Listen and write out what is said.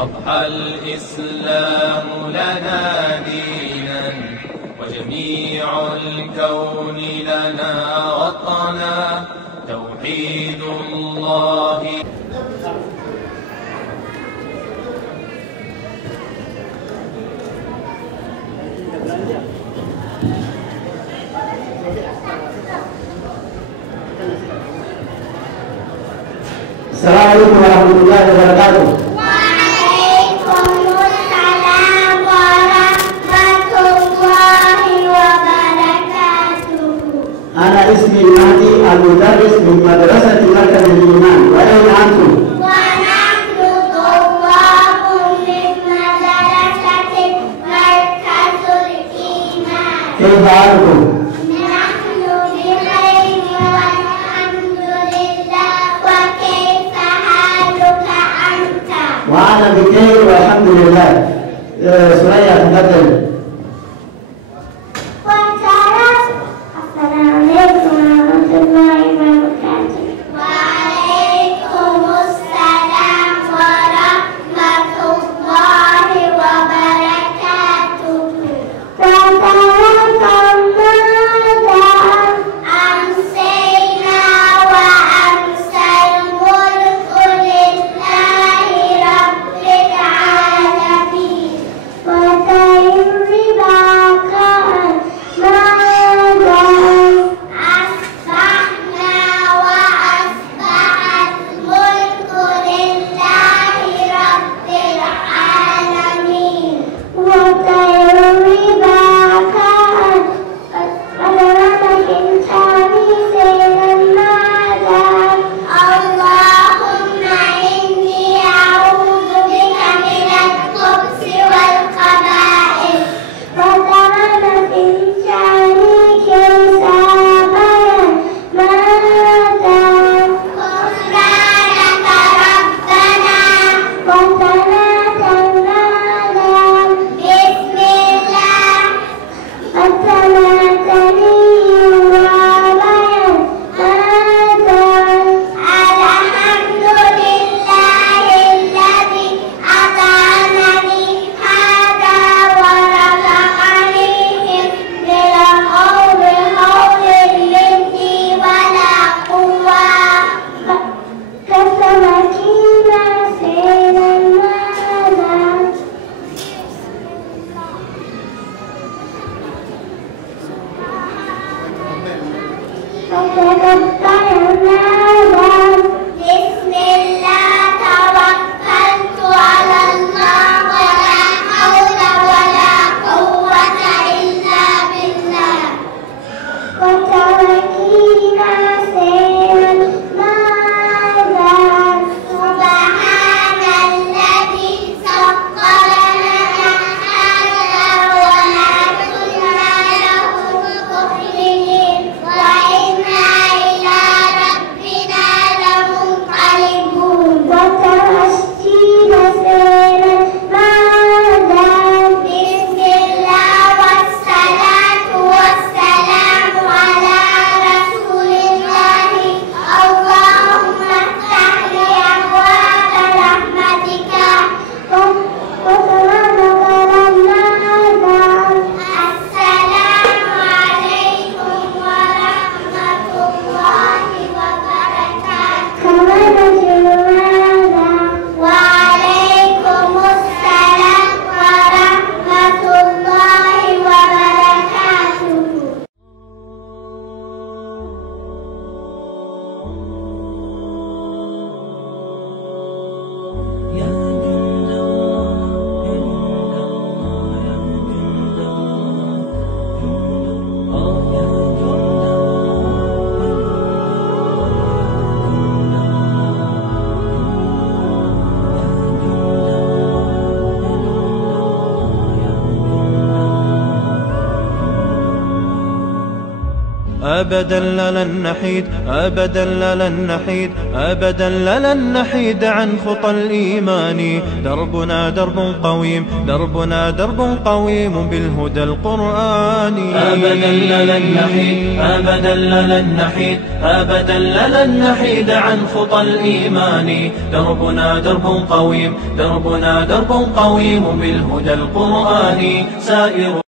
أضحى الإسلام لنا دينا وجميع الكون لنا وطنا توحيد الله. Assalamualaikum warahmatullahi wabarakatuh. Waalaikumsalam warahmatullahi wabarakatuh. Ana ismi Mahdi al-Mudarris min Madrasati Markazil Iman. Wa ayna antum? Wa nahnu tullabun min Madrasati Markazil Iman. Kaifa antum? وأنا بخير والحمد لله. سوريا تفضل. السلام عليكم ورحمة الله وبركاته. وعليكم السلام ورحمة الله وبركاته. أمسينا وأمسى الملك لله رب العالمين. أبدا لن نحيد، أبدا لن نحيد، أبدا لن نحيد عن خطى الإيمان. دربنا درب قويم، دربنا درب قويم بالهدى القرآني. أبدا لن نحيد، أبدا لن نحيد، أبدا لن نحيد عن خطى الإيمان. دربنا درب قويم، دربنا درب قويم بالهدى القرآني. سائر